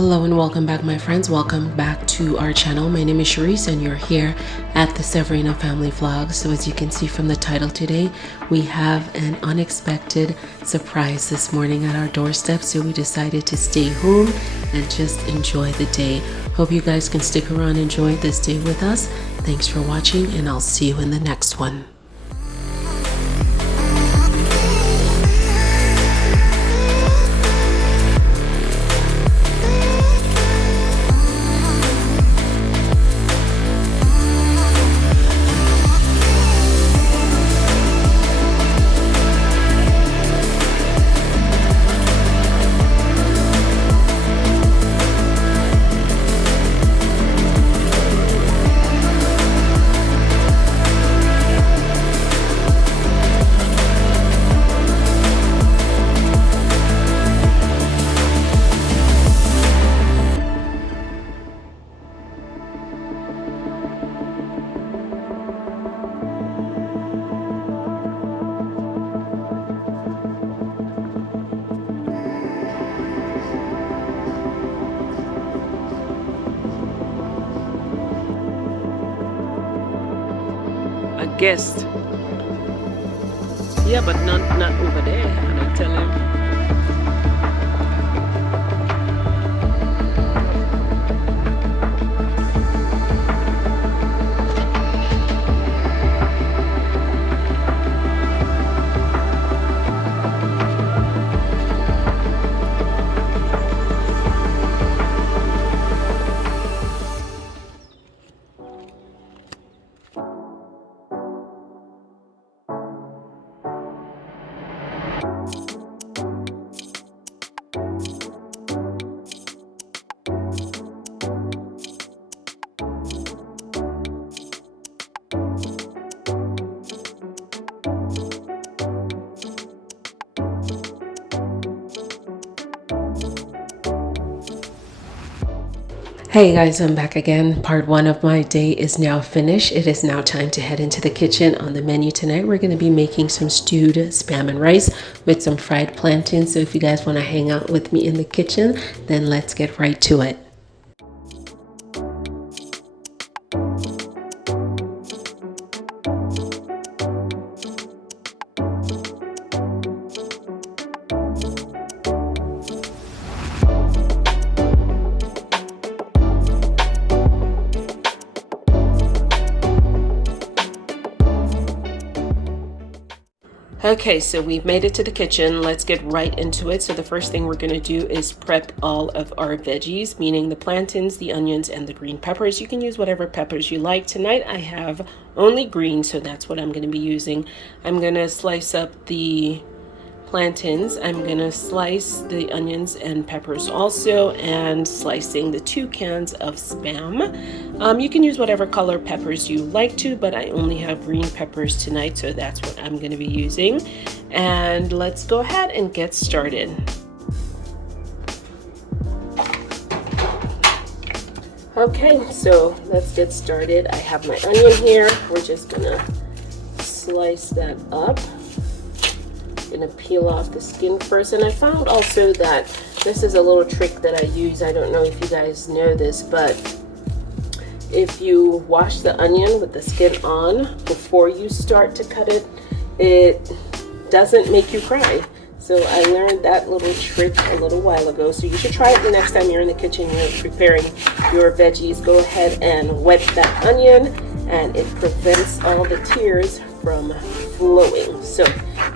Hello and welcome back, my friends. Welcome back to our channel. My name is Sharice and you're here at the Severino Family Vlog. So as you can see from the title today, we have an unexpected surprise this morning at our doorstep. So we decided to stay home and just enjoy the day. Hope you guys can stick around and enjoy this day with us. Thanks for watching and I'll see you in the next one. A guest. Yeah, but not over there. And I tell him. Hey guys, I'm back again. Part one of my day is now finished. It is now time to head into the kitchen. On the menu tonight, we're going to be making some stewed spam and rice with some fried plantains. So if you guys want to hang out with me in the kitchen, then let's get right to it. Okay, so we've made it to the kitchen. Let's get right into it. So the first thing we're going to do is prep all of our veggies, meaning the plantains, the onions, and the green peppers. You can use whatever peppers you like. Tonight I have only green, so that's what I'm going to be using. I'm going to slice up the plantains. I'm going to slice the onions and peppers also, and slicing the 2 cans of Spam. You can use whatever color peppers you like to, but I only have green peppers tonight, so that's what I'm going to be using. And let's go ahead and get started. Okay, so let's get started. I have my onion here. We're just going to slice that up. Gonna peel off the skin first. And I found also that this is a little trick that I use. I don't know if you guys know this, but if you wash the onion with the skin on before you start to cut it, it doesn't make you cry. So I learned that little trick a little while ago. So you should try it the next time you're in the kitchen, you're preparing your veggies. Go ahead and wet that onion, and it prevents all the tears from flowing. So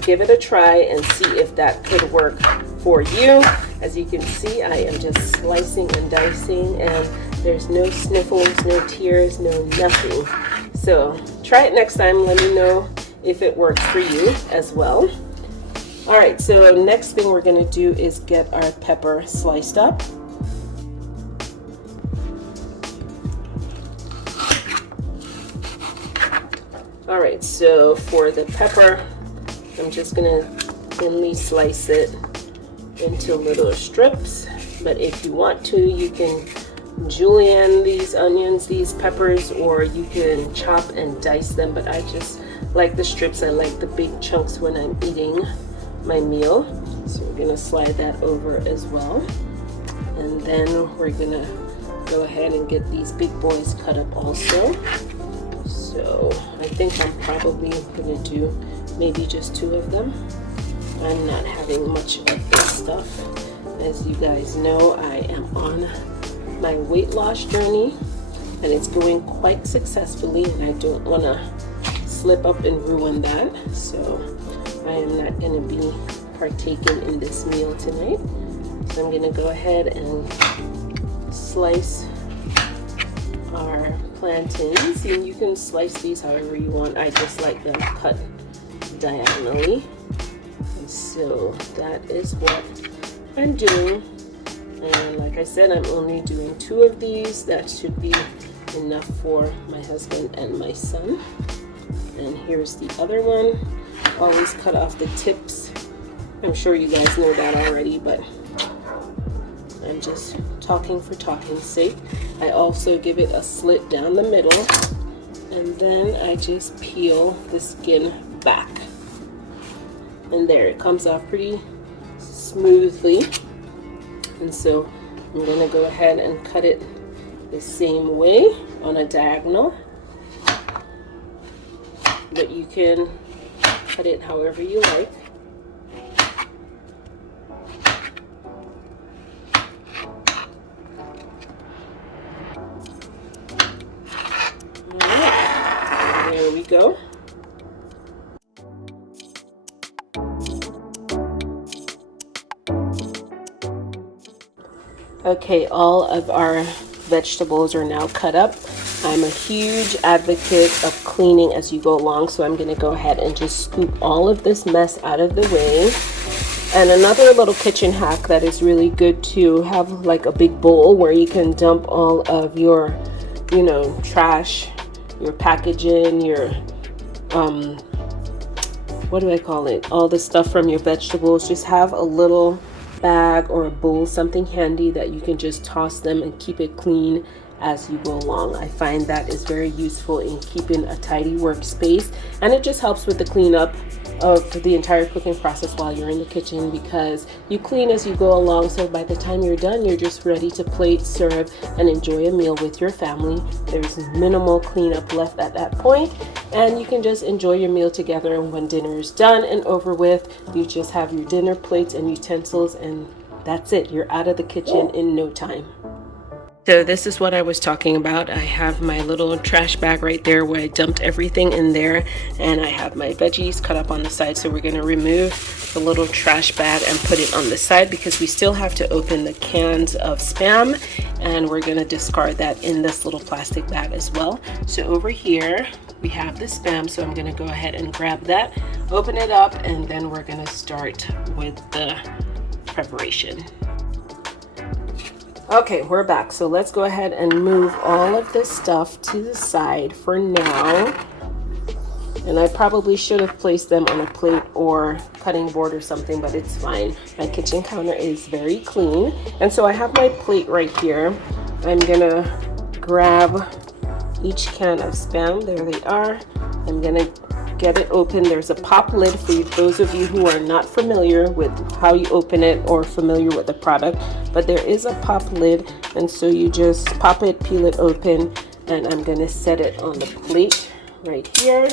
give it a try and see if that could work for you. As you can see, I am just slicing and dicing, and there's no sniffles, no tears, no nothing. So try it next time. Let me know if it works for you as well. All right, so next thing we're going to do is get our pepper sliced up. All right, so for the pepper, I'm just gonna thinly slice it into little strips. But if you want to, you can julienne these onions, these peppers, or you can chop and dice them. But I just like the strips. I like the big chunks when I'm eating my meal. So we're gonna slide that over as well. And then we're gonna go ahead and get these big boys cut up also. So I think I'm probably gonna do maybe just 2 of them. I'm not having much of this stuff. As you guys know, I am on my weight loss journey and it's going quite successfully, and I don't want to slip up and ruin that. So I am not going to be partaking in this meal tonight. So I'm going to go ahead and slice our plantains, and you can slice these however you want. I just like them cut diagonally. And so that is what I'm doing. And like I said, I'm only doing 2 of these. That should be enough for my husband and my son. And here's the other one. Always cut off the tips. I'm sure you guys know that already, but I'm just talking for talking's sake. I also give it a slit down the middle, and then I just peel the skin back. And there, it comes off pretty smoothly. And so I'm going to go ahead and cut it the same way on a diagonal, but you can cut it however you like. All right, there we go. Okay, all of our vegetables are now cut up. I'm a huge advocate of cleaning as you go along, so I'm going to go ahead and just scoop all of this mess out of the way. And another little kitchen hack that is really good to have, like a big bowl where you can dump all of your, you know, trash, your packaging, your what do I call it? All the stuff from your vegetables. Just have a little bag or a bowl, something handy that you can just toss them and keep it clean as you go along. I find that is very useful in keeping a tidy workspace, and it just helps with the cleanup of the entire cooking process while you're in the kitchen, because you clean as you go along, so by the time you're done, you're just ready to plate, serve, and enjoy a meal with your family. There's minimal cleanup left at that point, and you can just enjoy your meal together. And when dinner is done and over with, you just have your dinner plates and utensils, and that's it. You're out of the kitchen in no time. So this is what I was talking about. I have my little trash bag right there where I dumped everything in there, and I have my veggies cut up on the side. So we're going to remove the little trash bag and put it on the side, because we still have to open the cans of Spam, and we're going to discard that in this little plastic bag as well. So over here we have the Spam, so I'm going to go ahead and grab that, open it up, and then we're going to start with the preparation. Okay, we're back. So let's go ahead and move all of this stuff to the side for now. And I probably should have placed them on a plate or cutting board or something, but it's fine. My kitchen counter is very clean. And so I have my plate right here. I'm gonna grab each can of Spam. There they are. I'm gonna get it open. There's a pop lid for those of you who are not familiar with how you open it or familiar with the product, but there is a pop lid, and so you just pop it, peel it open, and I'm going to set it on the plate right here.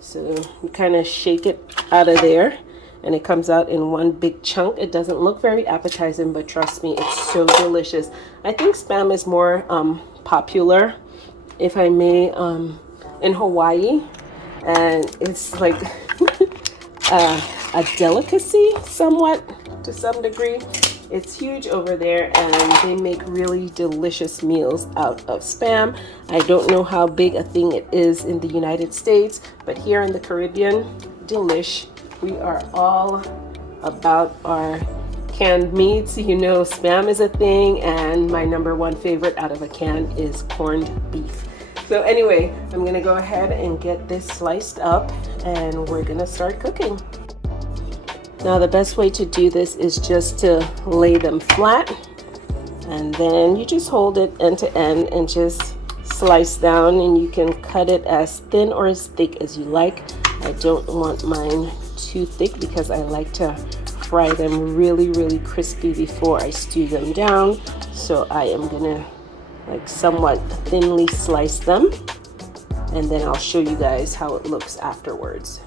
So you kind of shake it out of there, and it comes out in one big chunk. It doesn't look very appetizing, but trust me, it's so delicious. I think Spam is more popular, if I may, in Hawaii. And it's like a delicacy somewhat, to some degree. It's huge over there, and they make really delicious meals out of Spam. I don't know how big a thing it is in the United States, but here in the Caribbean, delish. We are all about our canned meats. You know, Spam is a thing, and my #1 favorite out of a can is corned beef. So anyway, I'm gonna go ahead and get this sliced up, and we're gonna start cooking. Now the best way to do this is just to lay them flat, and then you just hold it end to end and just slice down, and you can cut it as thin or as thick as you like. I don't want mine too thick because I like to fry them really, really crispy before I stew them down. So I am gonna like somewhat thinly slice them, and then I'll show you guys how it looks afterwards.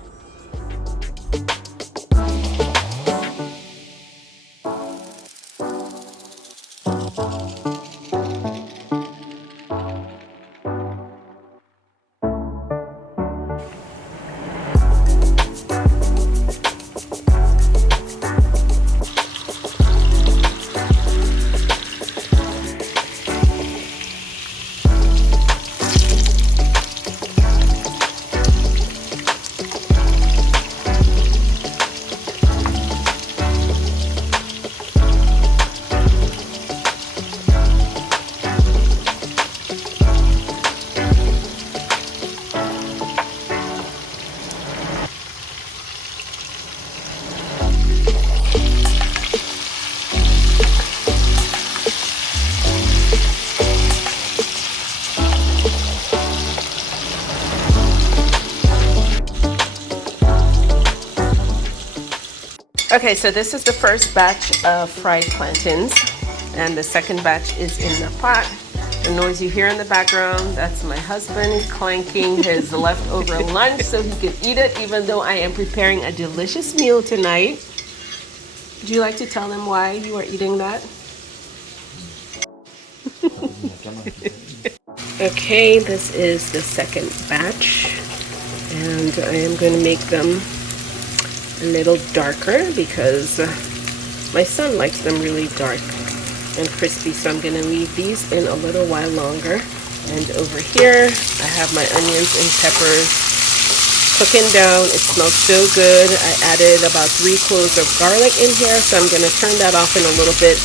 Okay, so this is the first batch of fried plantains, and the second batch is in the pot. The noise you hear in the background, that's my husband clanking his leftover lunch so he could eat it, even though I am preparing a delicious meal tonight. Would you like to tell them why you are eating that? Okay, this is the second batch, and I am going to make them a little darker because my son likes them really dark and crispy, so I'm going to leave these in a little while longer. And over here I have my onions and peppers cooking down. It smells so good. I added about 3 cloves of garlic in here, so I'm going to turn that off in a little bit.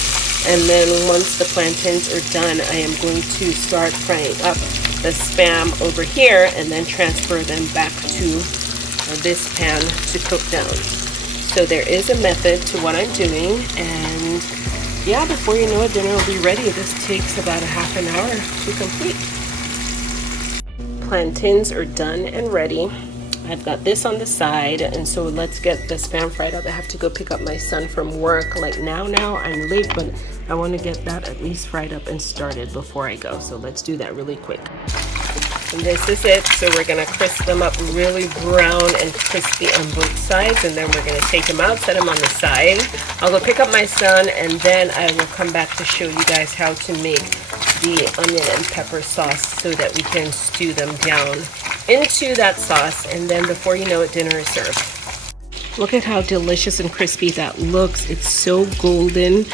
And then once the plantains are done, I am going to start frying up the Spam over here and then transfer them back to this pan to cook down. So there is a method to what I'm doing, and yeah, before you know it, dinner will be ready. This takes about a half an hour to complete. Plantains are done and ready. I've got this on the side, and so let's get the Spam fried up. I have to go pick up my son from work like now I'm late, but I want to get that at least fried up and started before I go, so let's do that really quick. And this is it. So we're going to crisp them up really brown and crispy on both sides, and then we're going to take them out, set them on the side. I'll go pick up my son, and then I will come back to show you guys how to make the onion and pepper sauce so that we can stew them down into that sauce, and then before you know it, dinner is served. Look at how delicious and crispy that looks. It's so golden.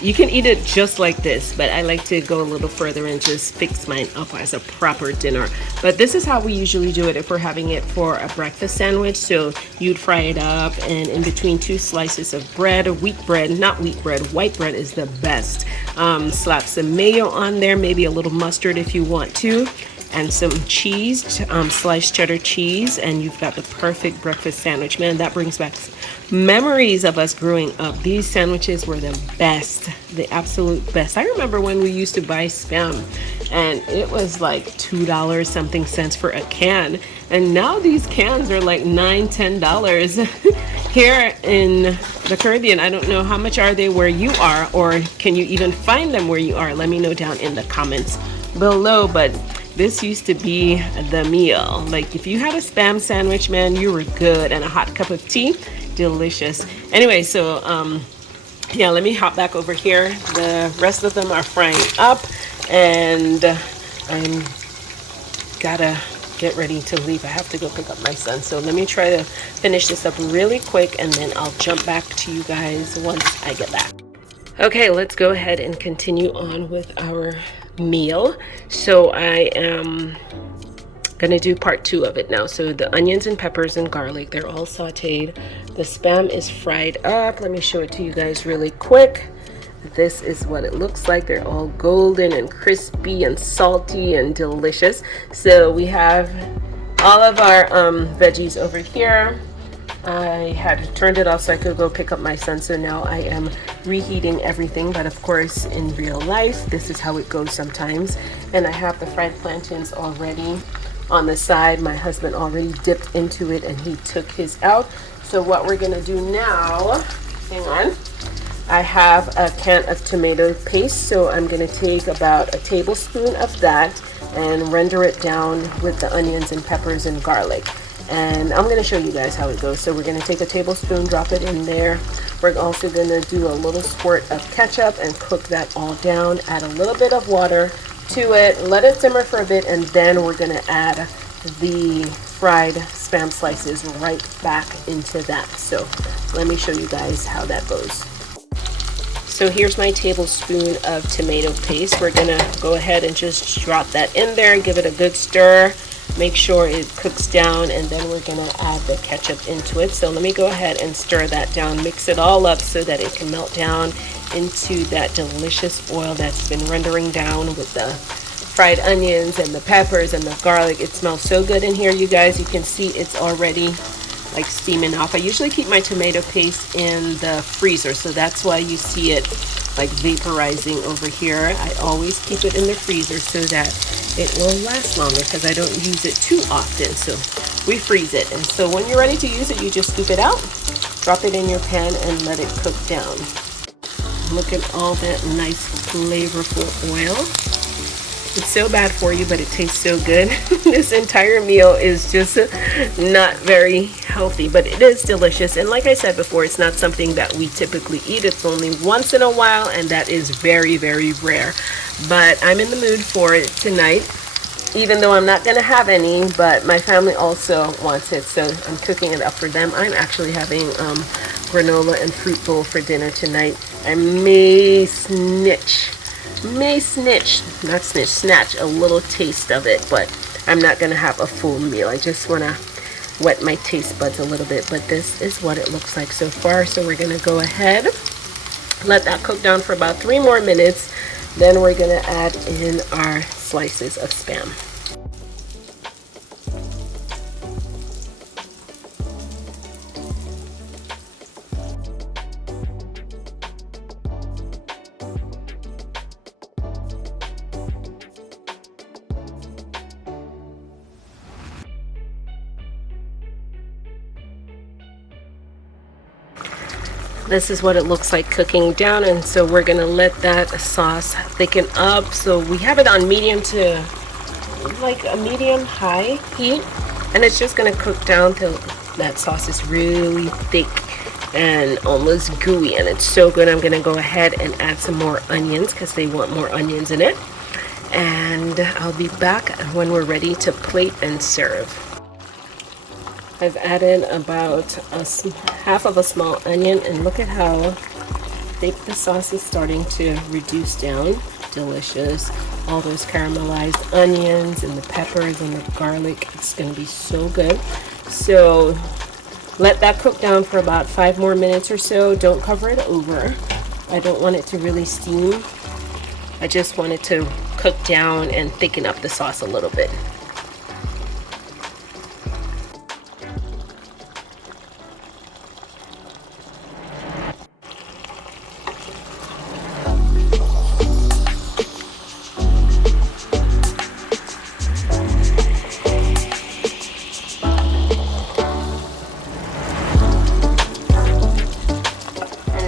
You can eat it just like this, but I like to go a little further and just fix mine up as a proper dinner. But this is how we usually do it if we're having it for a breakfast sandwich. So you'd fry it up, and in between 2 slices of bread, or wheat bread, not wheat bread, white bread is the best. Slap some mayo on there, maybe a little mustard if you want to, and some cheese, sliced cheddar cheese, and you've got the perfect breakfast sandwich. Man, that brings back memories of us growing up. These sandwiches were the best, the absolute best. I remember when we used to buy Spam, and it was like $2 something cents for a can, and now these cans are like $9-10 here in the Caribbean. I don't know how much are they where you are, or can you even find them where you are? Let me know down in the comments below. But this used to be the meal. Like if you had a Spam sandwich, man, you were good, and a hot cup of tea, delicious. Anyway, so yeah, let me hop back over here. The rest of them are frying up, and I'm gotta get ready to leave. I have to go pick up my son, so let me try to finish this up really quick, and then I'll jump back to you guys once I get back. Okay, let's go ahead and continue on with our meal. So I am gonna do part 2 of it now. So the onions and peppers and garlic, they're all sauteed. The Spam is fried up. Let me show it to you guys really quick. This is what it looks like. They're all golden and crispy and salty and delicious. So we have all of our veggies over here. I had turned it off so I could go pick up my son, so now I am reheating everything. But of course, in real life, this is how it goes sometimes. And I have the fried plantains already on the side. My husband already dipped into it, and he took his out. So what we're gonna do now Hang on. I have a can of tomato paste, so I'm going to take about a tablespoon of that and render it down with the onions and peppers and garlic. And I'm going to show you guys how it goes. So we're going to take a tablespoon, drop it in there. We're also going to do a little squirt of ketchup and cook that all down. Add a little bit of water to it, let it simmer for a bit, and then we're going to add the fried Spam slices right back into that. So let me show you guys how that goes. So here's my tablespoon of tomato paste. We're gonna go ahead and just drop that in there, give it a good stir, make sure it cooks down, and then we're gonna add the ketchup into it. So let me go ahead and stir that down, mix it all up so that it can melt down into that delicious oil that's been rendering down with the fried onions and the peppers and the garlic. It smells so good in here, you guys. You can see it's already like steaming off. I usually keep my tomato paste in the freezer, so that's why you see it like vaporizing over here. I always keep it in the freezer so that it will last longer because I don't use it too often. So we freeze it, and so when you're ready to use it, you just scoop it out, drop it in your pan, and let it cook down. Look at all that nice flavorful oil. It's so bad for you, but it tastes so good. This entire meal is just not very healthy, but it is delicious. And like I said before, it's not something that we typically eat. It's only once in a while, and that is very, very rare. But I'm in the mood for it tonight, even though I'm not going to have any, but my family also wants it, so I'm cooking it up for them. I'm actually having granola and fruit bowl for dinner tonight. I may snatch a little taste of it, but I'm not gonna have a full meal. I just want to wet my taste buds a little bit, but this is what it looks like so far. So we're gonna go ahead, let that cook down for about 3 more minutes, then we're gonna add in our slices of Spam. This is what it looks like cooking down, and so we're gonna let that sauce thicken up. So we have it on medium to like a medium high heat, and it's just gonna cook down till that sauce is really thick and almost gooey, and it's so good. I'm gonna go ahead and add some more onions because they want more onions in it, and I'll be back when we're ready to plate and serve. I've added about half of a small onion, and look at how thick the sauce is starting to reduce down. Delicious. All those caramelized onions and the peppers and the garlic. It's going to be so good. So let that cook down for about 5 more minutes or so. Don't cover it over. I don't want it to really steam. I just want it to cook down and thicken up the sauce a little bit.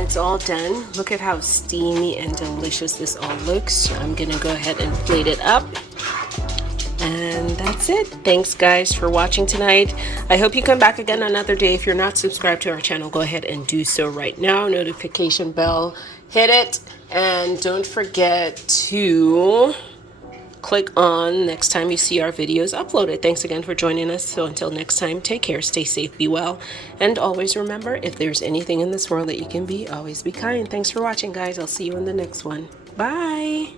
It's all done. Look at how steamy and delicious this all looks. I'm gonna go ahead and plate it up, and that's it. Thanks guys for watching tonight. I hope you come back again another day. If you're not subscribed to our channel, go ahead and do so right now. Notification bell, hit it, and don't forget to click on next time you see our videos uploaded. Thanks again for joining us. So until next time, take care, stay safe, be well, and always remember, if there's anything in this world that you can be, always be kind. Thanks for watching, guys. I'll see you in the next one. Bye.